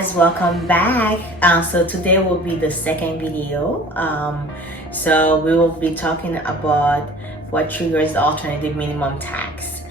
guys, welcome back. So today will be the second video. So we will be talking about what triggers the alternative minimum tax.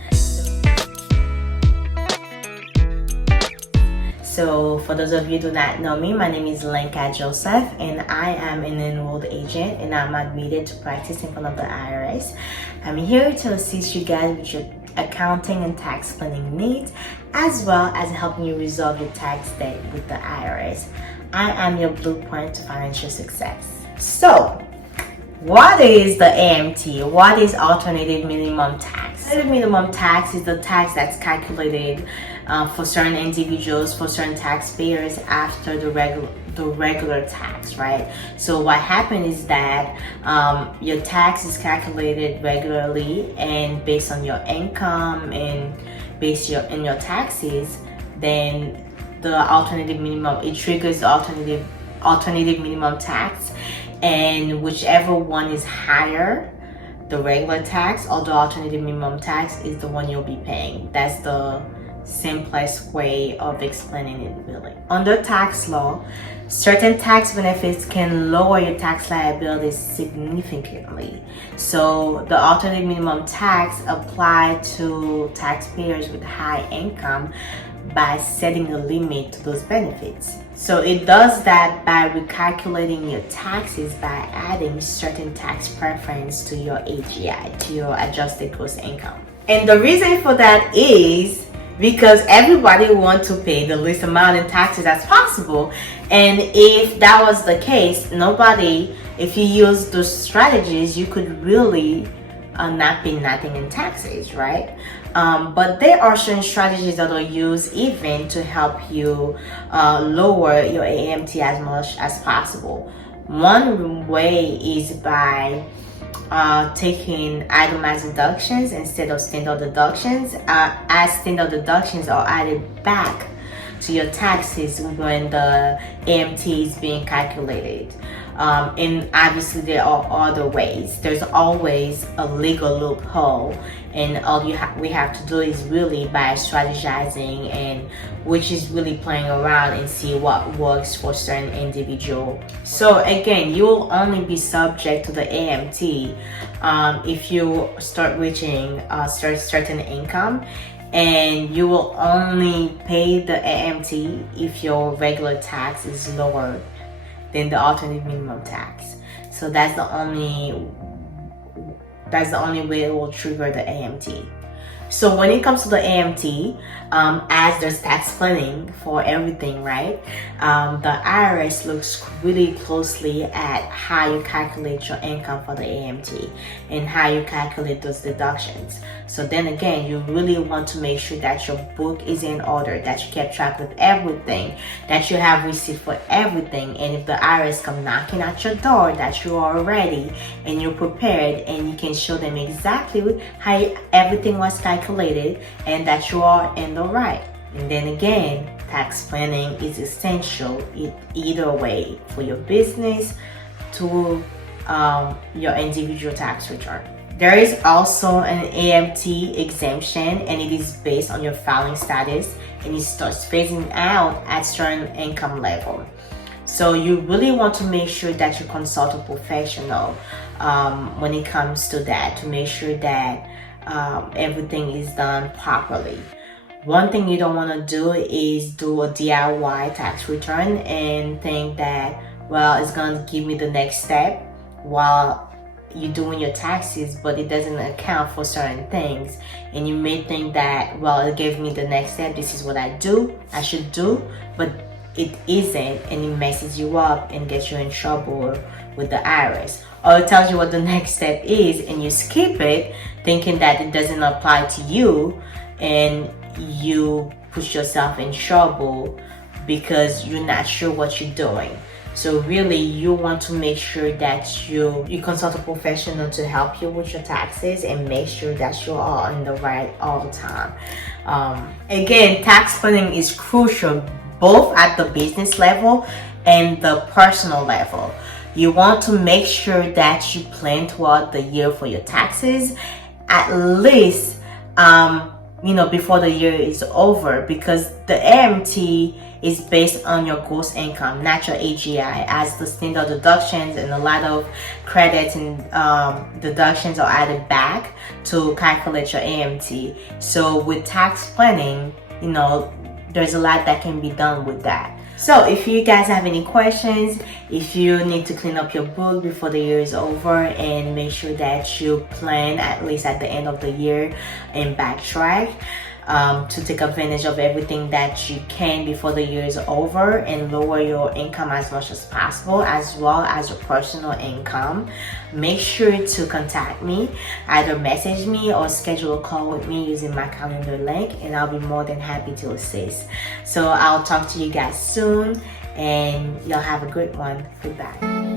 So for those of you who do not know me, my name is Lenka Joseph and I am an enrolled agent and I'm admitted to practice in front of the IRS. I'm here to assist you guys with your accounting and tax planning needs, as well as helping you resolve your tax debt with the IRS. I am your blueprint to financial success. So, what is the AMT? What is alternative minimum tax? Alternative minimum tax is the tax that's calculated for certain individuals, for certain taxpayers after the regular tax, right? So what happened is that your tax is calculated regularly and based on your income and based on your taxes, then the alternative minimum, it triggers the alternative minimum tax, and whichever one is higher, the regular tax or the alternative minimum tax, is the one you'll be paying. That's the simplest way of explaining it, really. Under tax law, certain tax benefits can lower your tax liabilities significantly. So the alternative minimum tax applied to taxpayers with high income by setting a limit to those benefits. So it does that by recalculating your taxes by adding certain tax preference to your AGI, to your adjusted gross income. And the reason for that is because everybody wants to pay the least amount in taxes as possible. And if that was the case, if you use those strategies, you could really not pay nothing in taxes, right? But there are certain strategies that are used even to help you lower your AMT as much as possible. One way is by taking itemized deductions instead of standard deductions, as standard deductions are added back to your taxes when the AMT is being calculated. And obviously there are other ways. There's always a legal loophole, and all we have to do is really by strategizing, and which is really playing around and see what works for certain individual. So again, you will only be subject to the AMT if you start reaching a certain income, and you will only pay the AMT if your regular tax is lower than the alternative minimum tax. So that's the only way it will trigger the AMT. So when it comes to the AMT, as there's tax planning for everything, right? The IRS looks really closely at how you calculate your income for the AMT and how you calculate those deductions. So then again, you really want to make sure that your book is in order, that you kept track with everything, that you have receipt for everything, and if the IRS come knocking at your door, that you are ready and you're prepared and you can show them exactly how everything was calculated and that you are in the right. And then again, tax planning is essential either way, for your business to your individual tax return. There is also an AMT exemption, and it is based on your filing status, and it starts phasing out at certain income level. So you really want to make sure that you consult a professional when it comes to that, to make sure that everything is done properly. One thing you don't want to do is do a DIY tax return and think that, well, it's going to give me the next step while you're doing your taxes, but it doesn't account for certain things. And you may think that, well, it gave me the next step, this is what I should do, but it isn't, and it messes you up and gets you in trouble with the IRS. Or it tells you what the next step is and you skip it thinking that it doesn't apply to you, and you put yourself in trouble because you're not sure what you're doing. So really, you want to make sure that you consult a professional to help you with your taxes and make sure that you are in the right all the time. Again, tax planning is crucial both at the business level and the personal level. You want to make sure that you plan throughout the year for your taxes, at least before the year is over, because the AMT is based on your gross income, not your AGI, as the standard deductions and a lot of credits and deductions are added back to calculate your AMT. So with tax planning, there's a lot that can be done with that. So if you guys have any questions, if you need to clean up your book before the year is over, and make sure that you plan at least at the end of the year and backtrack to take advantage of everything that you can before the year is over, and lower your income as much as possible, as well as your personal income, make sure to contact me. Either message me or schedule a call with me using my calendar link, and I'll be more than happy to assist. So I'll talk to you guys soon, and y'all have a great one. Goodbye.